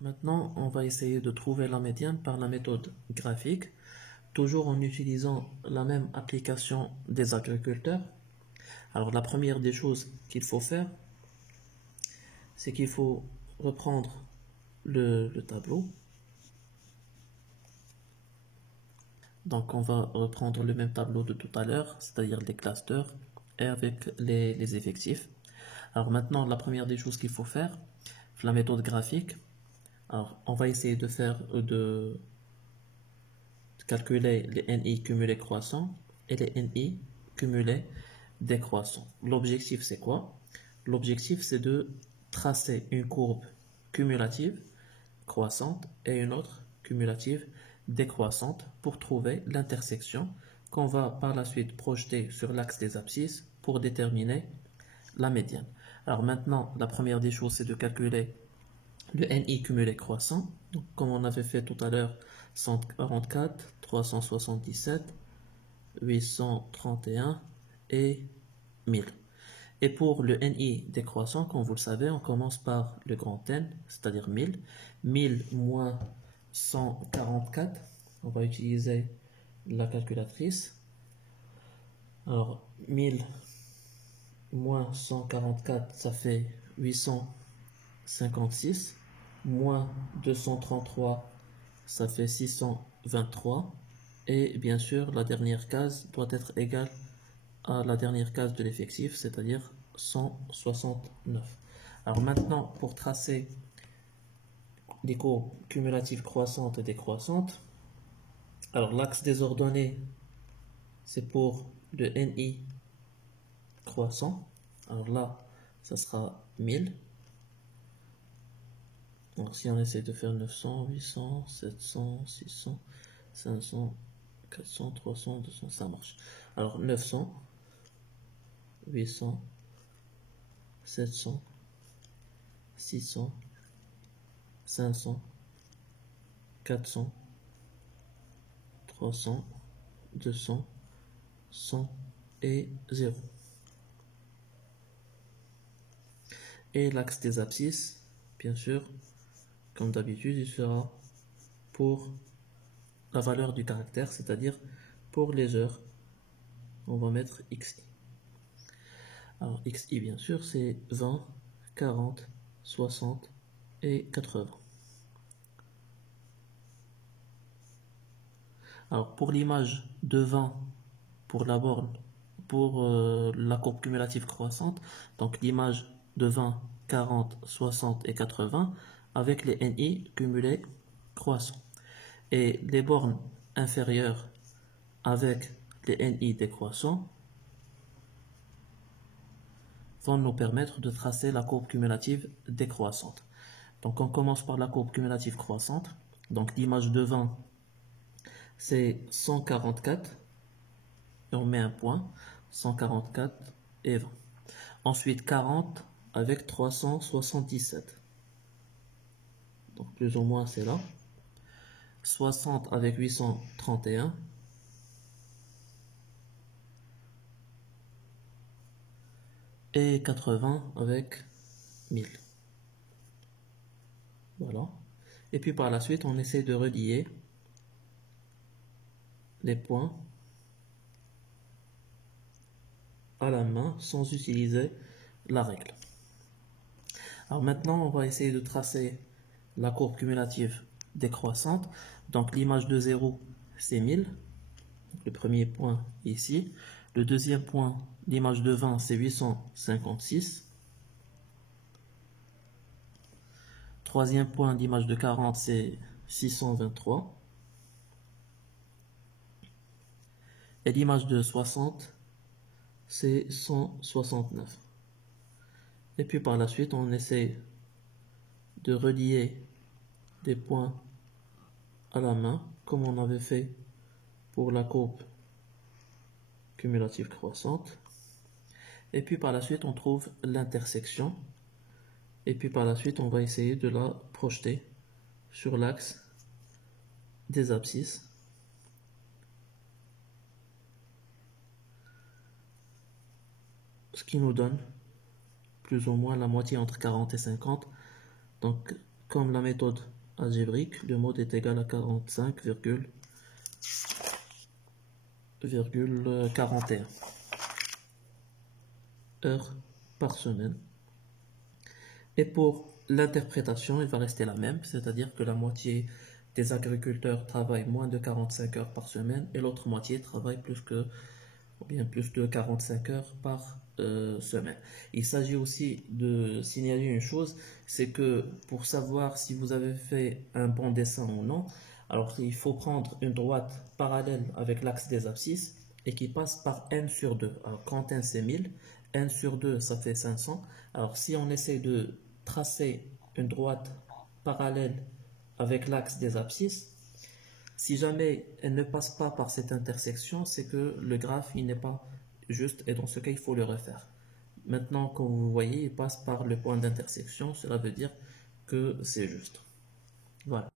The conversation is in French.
Maintenant, on va essayer de trouver la médiane par la méthode graphique, toujours en utilisant la même application des agriculteurs. Alors, la première des choses qu'il faut faire, c'est qu'il faut reprendre le tableau. Donc, on va reprendre le même tableau de tout à l'heure, c'est-à-dire les clusters et avec les effectifs. Alors maintenant, la première des choses qu'il faut faire, la méthode graphique. Alors, on va essayer de faire de calculer les NI cumulés croissants et les NI cumulés décroissants. L'objectif, c'est quoi? L'objectif, c'est de tracer une courbe cumulative croissante et une autre cumulative décroissante pour trouver l'intersection qu'on va par la suite projeter sur l'axe des abscisses pour déterminer la médiane. Alors maintenant, la première des choses, c'est de calculer le NI cumulé croissant. Donc, comme on avait fait tout à l'heure, 144, 377, 831 et 1000. Et pour le NI décroissant, comme vous le savez, on commence par le grand N, c'est-à-dire 1000. 1000 moins 144, on va utiliser la calculatrice. Alors, 1000 moins 144, ça fait 856. Moins 233, ça fait 623. Et bien sûr, la dernière case doit être égale à la dernière case de l'effectif, c'est-à-dire 169. Alors maintenant, pour tracer les courbes cumulatives croissantes et décroissantes, alors l'axe des ordonnées, c'est pour le NI croissant. Alors là, ça sera 1000. Donc si on essaie de faire 900, 800, 700, 600, 500, 400, 300, 200, ça marche. Alors 900, 800, 700, 600, 500, 400, 300, 200, 100 et 0. Et l'axe des abscisses, bien sûr, comme d'habitude, il sera pour la valeur du caractère, c'est-à-dire pour les heures, on va mettre XI. Alors XI, bien sûr, c'est 20, 40, 60 et 80. Alors pour l'image de 20, pour la borne, pour la courbe cumulative croissante, donc l'image de 20, 40, 60 et 80 avec les NI cumulés croissants. Et les bornes inférieures avec les NI décroissants vont nous permettre de tracer la courbe cumulative décroissante. Donc on commence par la courbe cumulative croissante. Donc l'image de 20, c'est 144. Et on met un point, 144 et 20. Ensuite 40 avec 377. Donc plus ou moins c'est là. 60 avec 831. Et 80 avec 1000. Voilà. Et puis par la suite, on essaie de relier les points à la main sans utiliser la règle. Alors maintenant, on va essayer de tracer la courbe cumulative décroissante. Donc l'image de 0, c'est 1000. Le premier point ici. Le deuxième point, l'image de 20, c'est 856. Troisième point, l'image de 40, c'est 623. Et l'image de 60, c'est 169. Et puis par la suite, on essaie de relier des points à la main, comme on avait fait pour la courbe cumulative croissante. Et puis par la suite, on trouve l'intersection. Et puis par la suite, on va essayer de la projeter sur l'axe des abscisses. Ce qui nous donne plus ou moins la moitié entre 40 et 50. Donc comme la méthode algébrique, le mode est égal à 45,41 heures par semaine. Et pour l'interprétation, elle va rester la même, c'est-à-dire que la moitié des agriculteurs travaillent moins de 45 heures par semaine et l'autre moitié travaille plus de 45 heures par semaine. Il s'agit aussi de signaler une chose, c'est que pour savoir si vous avez fait un bon dessin ou non, alors il faut prendre une droite parallèle avec l'axe des abscisses et qui passe par n sur 2. Alors quand n c'est 1000, n sur 2 ça fait 500. Alors si on essaie de tracer une droite parallèle avec l'axe des abscisses, si jamais elle ne passe pas par cette intersection, c'est que le graphe il n'est pas juste et dans ce cas il faut le refaire. Maintenant, comme vous voyez, il passe par le point d'intersection, cela veut dire que c'est juste. Voilà.